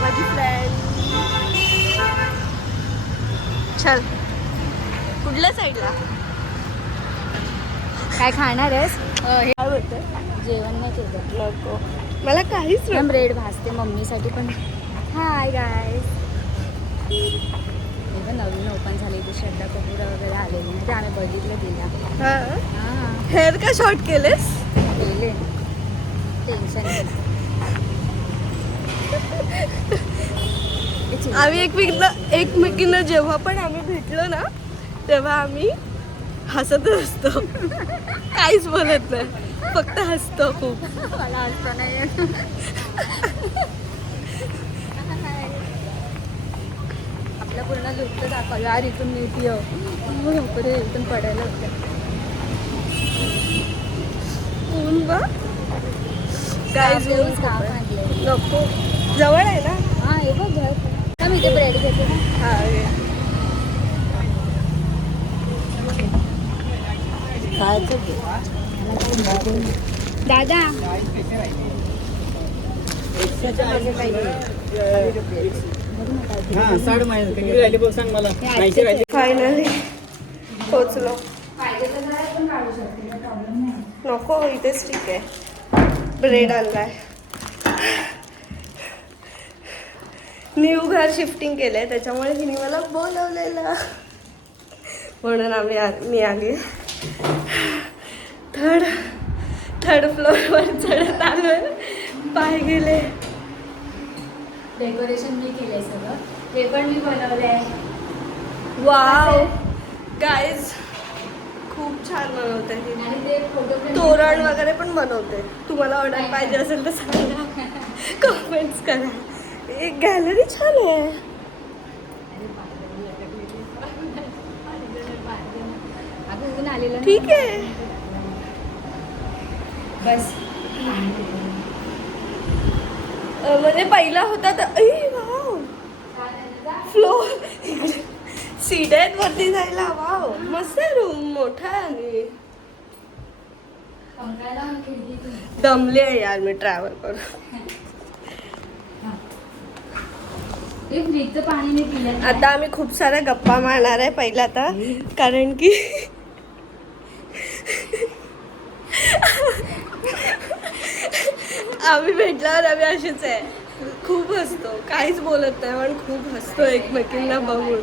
माझी फ्रेंड चल. कुठल्या साईडला काय खाणार आहेस? काय बोलते जेवण नाही केलं. नको. मला काहीच नको. ब्रेड भाजते मम्मीसाठी पण. हाय पण नवीन ओपन झाली. ती श्रद्धा कपूर वगैरे आलेली. ना ते आम्ही बघितलं तिला. हेअर का शॉर्ट केलेस? गेले टेन्शन आम्ही एकमेकींना एकमेकींना जेव्हा पण आम्ही भेटलो ना तेव्हा आम्ही हसतच असतो. काहीच बोलत नाही. फक्त हसतो खूप. मला असतो नाही पूर्ण लुक तर दाखव यार इथून नीट ये. इकडे इथून पडायला होतं ऊन बा. आणलंय. नको. जवळ आहे ना? हा हे बघ घर का? मी ते ब्रेड घेते ना हा. दादा हा हे फायनली पोचलो पाहिजे तर जरा पण काढू शकते काही प्रॉब्लेम नाही नको इथेच ठीक आहे. ब्रेड आणलाय. न्यू घर शिफ्टिंग केलंय त्याच्यामुळे हिने मला बोलवलेलं. म्हणून आम्ही आ- मी आली. थर्ड थर्ड फ्लोअरवर चढत आलोय. पाय गेले. डेकोरेशन मी केलंय सगळं. ते पण मी बनवलंय. वाव गाईज खूप छान बनवते आणि ते फोटो पण तोरण वगैरे पण बनवते तुम्हाला ऑर्डर पाहिजे असेल तर सांगा. कमेंट्स करा. एक गॅलरी छान आहे. ठीक आहे. बस. म्हणजे पहिला होता तर वाव. फ्लोर सीट आहेत वरती जायला वाव. मस्त आहे रूम मोठा आहे. आणि दमले आहे यार मी ट्रॅव्हल करून ते फ्रीजचं पाणी मी पिलं नाही. आता आम्ही खूप साऱ्या गप्पा मारणार आहे पहिला आता. कारण की आम्ही भेटल्यावर आम्ही असेच आहे. खूप हसतो. काहीच बोलत नाही पण खूप हसतो एकमेकींना बघून.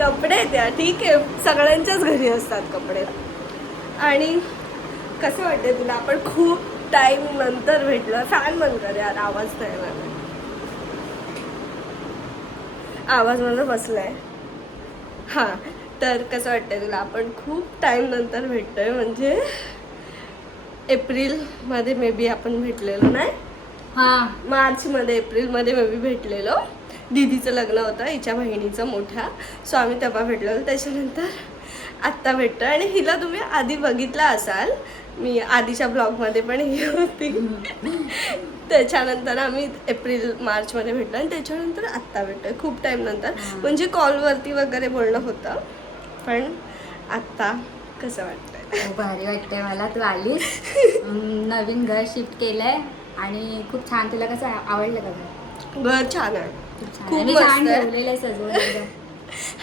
कपडे त्या ठीक आहे. सगळ्यांच्याच घरी असतात कपडे. आणि कसं वाटतं तुला? आपण खूप टाइम नंतर भेटलो. फॅन बंद कर यार आवाज नाही आहे. आवाज मला बसलाय. हां तर कसं वाटतंय तुला? आपण खूप टाइम नंतर भेटतोय म्हणजे एप्रिलमध्ये मे बी आपण भेटलेलो नाही? हा. मार्चमध्ये एप्रिलमध्ये मे बी भेटलेलो. दीदीचं लग्न होतं हिच्या बहिणीचं मोठ्या. सो आम्ही तेव्हा भेटलेलो. त्याच्यानंतर आत्ता भेटतो आणि हिला तुम्ही आधी बघितला असाल. मी आधीच्या ब्लॉगमध्ये पण ही होती. त्याच्यानंतर आम्ही एप्रिल मार्चमध्ये भेटलो आणि त्याच्यानंतर आत्ता भेटतोय. खूप टाईम नंतर. म्हणजे कॉलवरती वगैरे बोलणं होतं. पण आत्ता कसं वाटतंय? खूप भारी वाटतंय मला. तू आलीस. अं, नवीन घर शिफ्ट केलंय. आणि खूप छान. तुला कसं आवडलं का घर? छान आहे. खूप छान खूप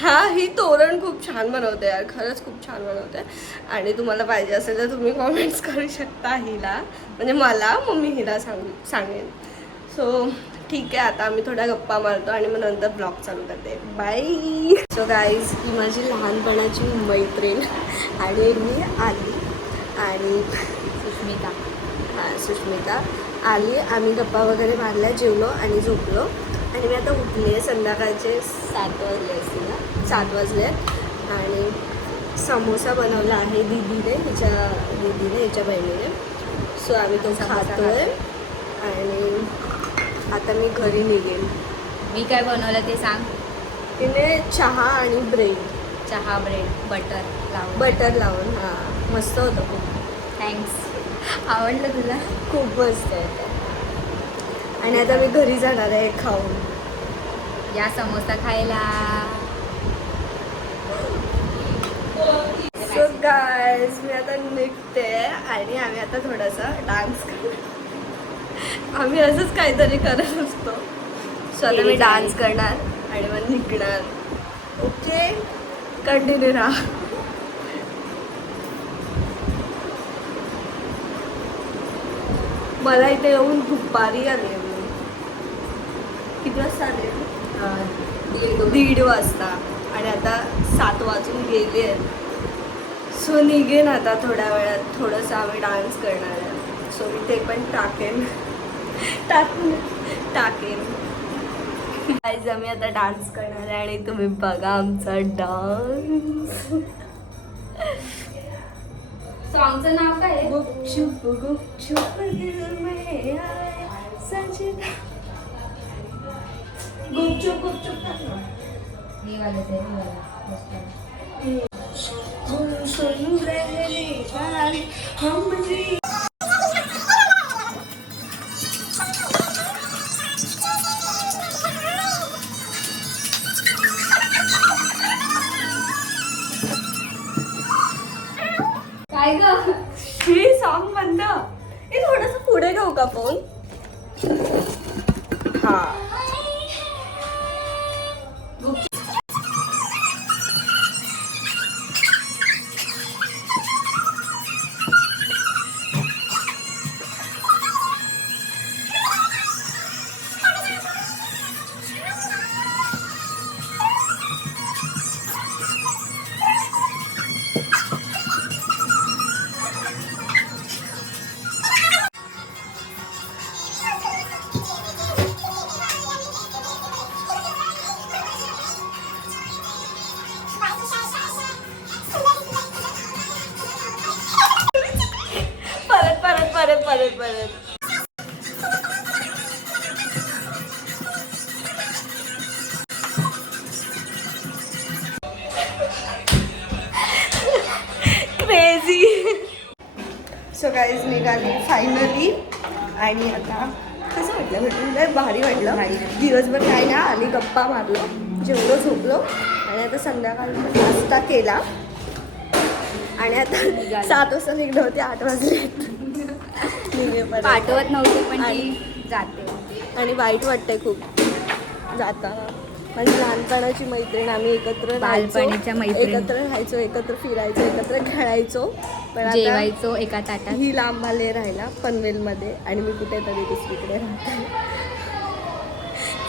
हा ही तोरण खूप छान बनवते यार. खरंच खूप छान बनवते. आणि तुम्हाला पाहिजे असेल तर तुम्ही कॉमेंट्स करू शकता हिला. म्हणजे मला मग मी हिला सांगू सांगेन. सो ठीक आहे आता आम्ही थोड्या गप्पा मारतो आणि मग नंतर ब्लॉग चालू करते. बाय सो गाईज ही माझी लहानपणाची मैत्रीण. आणि मी आली. आणि सुष्मिता. हा, सुष्मिता. आली आम्ही गप्पा वगैरे मारल्या जेवलो आणि झोपलो. आणि मी आता उठली आहे. संध्याकाळचे सात वाजले असतील ना? सात वाजले आणि समोसा बनवला आहे दीदीने हिच्या दीदीने हिच्या बहिणीने. सो आम्ही तो खातोय. आणि आता मी घरी निघेन. मी काय बनवलं ते सांग. तिने चहा आणि ब्रेड. चहा ब्रेड बटर लावून. बटर लावून हां. मस्त होतं खूप. थँक्स आवडलं तुला? खूप मस्त आहे ते. आणि आता मी घरी जाणार आहे खाऊन. या समोसा खायला. सो गायज मी आता निघते आणि आम्ही आता थोडासा डान्स आम्ही असंच काहीतरी करत असतो. सो आता मी डान्स करणार आणि मग निघणार. ओके कंटिन्यू राहा. मला इथे येऊन दुपारी आले मी किती वाजता आले दीड वाजता आणि आता सात वाजून गेले आहेत. सो निघेन आता थोड्या वेळात. थोडंसं आम्ही डान्स करणार आहे. सो मी ते पण टाकेन. टाकून टाकेन. गाईज आम्ही आता डान्स करणार आहे आणि तुम्ही बघा आमचा डान्स सॉंगचं नाव काय गुपचुप गुपचुप दिल में आया सजना गुपचुप गुपचुप टाक ना. हे वालंच आहे, हे वालं. मस्त. परत परत. सो गाईज निघाली फायनली आणि आता कसं वाटलं भेटून लय भारी वाटलं. दिवसभर काय ना आली गप्पा मारलो. जेवलो झोपलो. आणि आता संध्याकाळी नाश्ता केला. आणि आता सात वाजता निघलो होते आठ वाजले. पाठवत नव्हती पण ती जाते. आणि वाईट वाटतंय खूप. जाताना. माझी लहानपणाची मैत्रीण आम्ही एकत्र बालपणीच्या मैत्रीण. एकत्र राहायचो एकत्र फिरायचो एकत्र खेळायचो. पण आता जेवायचो एका ताटात. ही लांब आले राहायला पनवेलमध्ये आणि मी कुठेतरी दुसरीकडे राहते.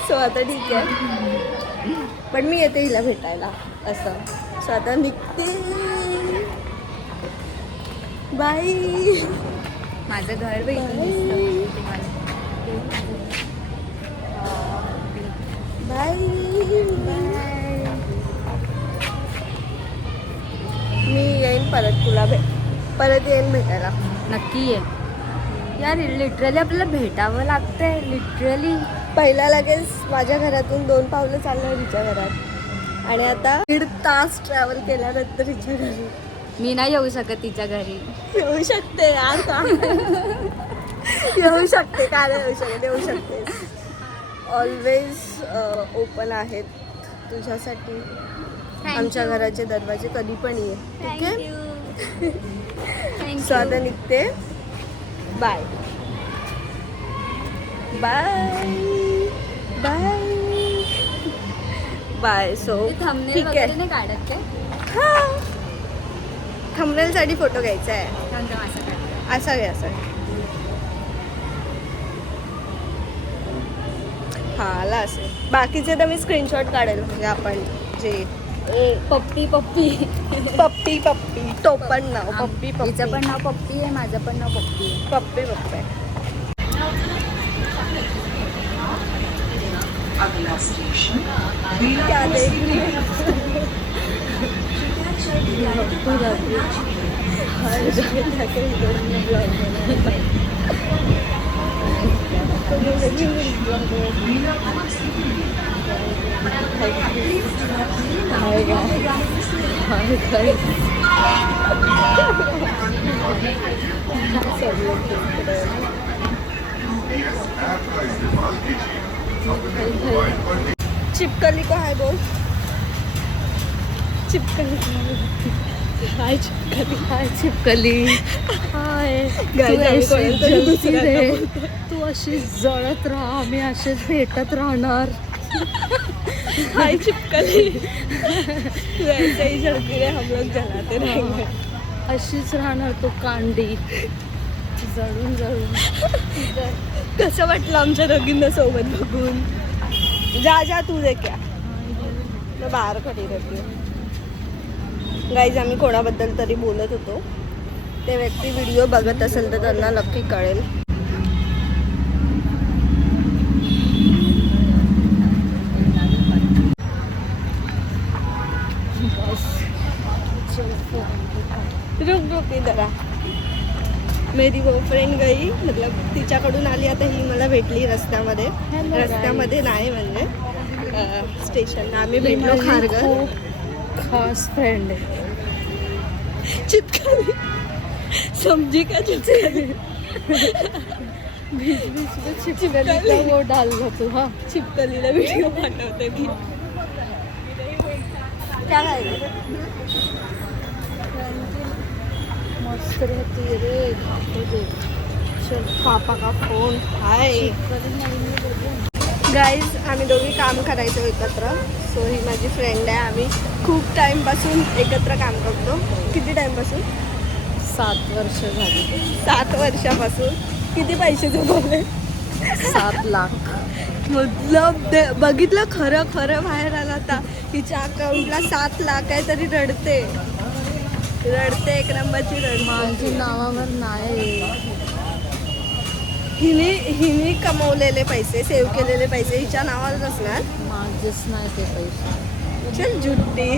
सो आता ठीक आहे. पण मी येते हिला भेटायला असं. सो आता निघते. बाय माझं घर बघ इथून दिसतं. ते मला. बाय. मी येईन परत तुला भेट परत येईन भेटायला. नक्की ये. यार लिटरली आपल्याला भेटावं लागतंय लिटरली पहिला लगेच माझ्या घरातून दोन पावलं चाललं तिच्या घरात. आणि आता दीड तास ट्रॅव्हल केल्यानंतर तिच्या घरी. मी नाही येऊ शकत तिच्या घरी. येऊ शकते यार का? येऊ शकते का नाही येऊ शकते? येऊ शकते. ऑलवेज ओपन आहेत तुझ्यासाठी. आमच्या घराचे दरवाजे कधी पण ये ठीक आहे? सो आता निघते. Bye bye bye bye so ठीक आहे. नाही काढत काय? हा. थंबनेलसाठी फोटो घ्यायचा आहे. असं काढ. असा. हा आला असेल. बाकीचे तर मी स्क्रीनशॉट काढेल म्हणजे आपण जे पप्पी पप्पी. पप्पी पप्पी. टोपण नाव पप्पी तिचं पप्पी पण नाव पप्पी आहे माझं पण नाव पप्पी आहे. पप्पी पप्पी. अगला चिपकली का आहे बोल हाय चिपकली हाय चिपकली हाय तू अशी जळत राहा आम्ही असेच भेटत राहणार. हाय चिपकली. अशीच राहणार तू कांडी. जळून जळून. कसं वाटलं आमच्या दोघींना सोबत बघून? जा जा तू दे क्या. मैं बाहेर खडी रहती गाईज आम्ही कोणाबद्दल तरी बोलत होतो. ते व्यक्ती व्हिडिओ बघत असेल तर त्यांना नक्की कळेल. रुक रुक आ मेरी वो फ्रेंड गई. मतलब तिच्याकडून आली. आता ही मला भेटली रस्त्यामध्ये. रस्त्यामध्ये नाही म्हणजे स्टेशन आम्ही भेटलो खारघर. खास फ्रेंड आहे. चिपकली समजी का चिपकली बीच बीच में चिपकली वो डालना तू हा. चिपकलीला व्हिडिओ पाठवते मी. काय राहिलं? मस्त रहती रे. दे चल पापा का फोन हाय. कधी नवीन मी बघेन. गाईज आम्ही दोघी काम करायचो एकत्र. सो ही माझी फ्रेंड आहे. आम्ही खूप टाईमपासून एकत्र काम करतो. किती टाईमपासून सात वर्ष झाली. सात वर्षापासून. किती पैसे जमवले? सात लाख. मतलब बघितलं खरं खरं बाहेर आलं आता तिच्या अकाउंटला सात लाख आहे तरी रडते. रडते एक नंबरची रड माझी नावावर नाही हिने हिने कमवलेले पैसे सेव्ह केलेले पैसे हिच्या नावावर असणार माझेच नाही ते पैसे. चल जुट्टी.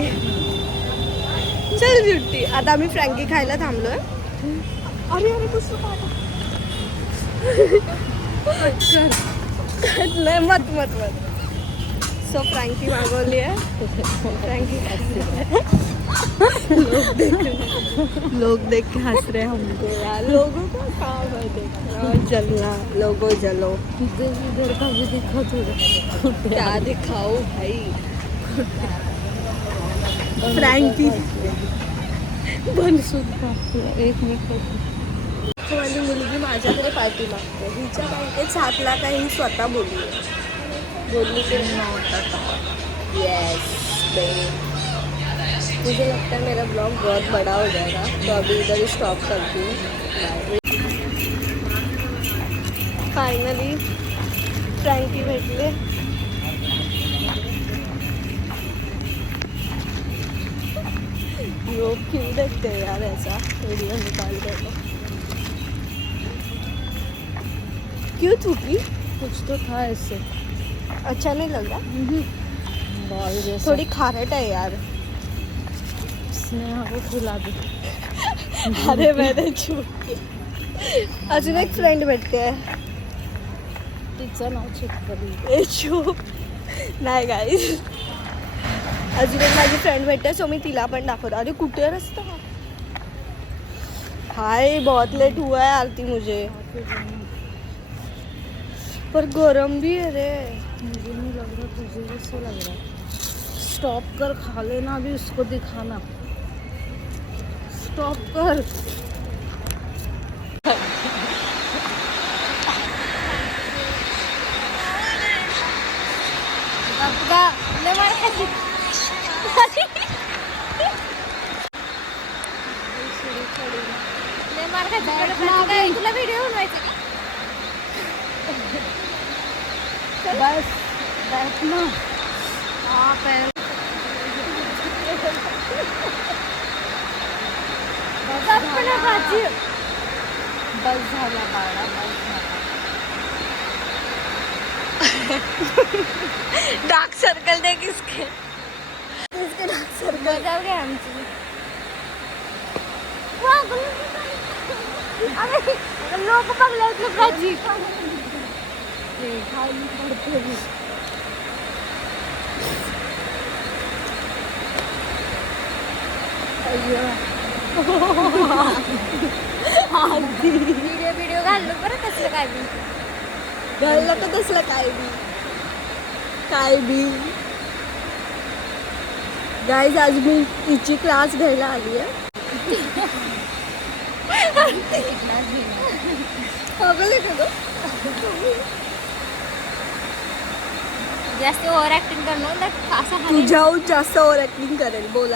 चल जुट्टी. आता आम्ही फ्रँकी खायला थांबलोय. अरे अरे पुस्तक नाही मत मत मत. सो फ्रँकी मागवली आहे. फ्रँकी लोग देख लोग देख के हंस रहे हैं हमको। यार लोगों का काम है देखना और जलना। लोगो जलो। इधर इधर का भी दिखा थोड़ा क्या दिखाओ भाई? फ्रँकी बन सुद्धा एक मिनिट माझी मुलगी माझ्याकडे पार्टी मागते हिच्या बँकेत सात लाख आहे ही स्वतः बोलली बोलली की यस मुझे लगता है मेरा ब्लॉग बहुत बड़ा हो जाएगा तो अभी इधर ही स्टॉप करती हूँ। फायनली फ्रँकी भेटले लोग क्यों देखते हैं यार ऐसा? वीडियो निकाल कर तो क्यों थूकी कुछ तो था ऐसे अच्छा नहीं लग रहा? थोड़ी खारट है यार। स्नेहा को खिला दे. अरे मैंने छूट. अजून एक फ्रेंड भेटते. तिचं नाव चिपकली ए चूप. नाही गाई अजून एक माझी फ्रेंड भेटते सो मी तिला पण दाखवतो. अरे कुठे रस्ता हाय बहुत लेट हुआ है आरती मुझे. पर गरम भी है रे. मुझे नहीं लग रहा तुझे कैसे लग रहा स्टॉप कर खा लेना अभी उसको दिखाना. स्टॉप कर. तुला व्हिडिओ बनवायचा का? बस बैठ ना हाँ पैर बस झाला भाजी बस झाला. बाळा बस झाला डार्क सर्कल देख इसके इसके डार्क सर्कल बजाव घ्या आमची लोक बघले की भाजी खाली पडते मी. व्हिडिओ व्हिडिओ घाललो बरं कसलं काय बी. घाललं तर तसलं काय बी. काय बी. गाईज आज मी तिची क्लास घ्यायला आली आहे? जास्त ओव्हर ऍक्टिंग करणं असं तुझ्याहून जास्त ओव्हर ऍक्टिंग करेल बोल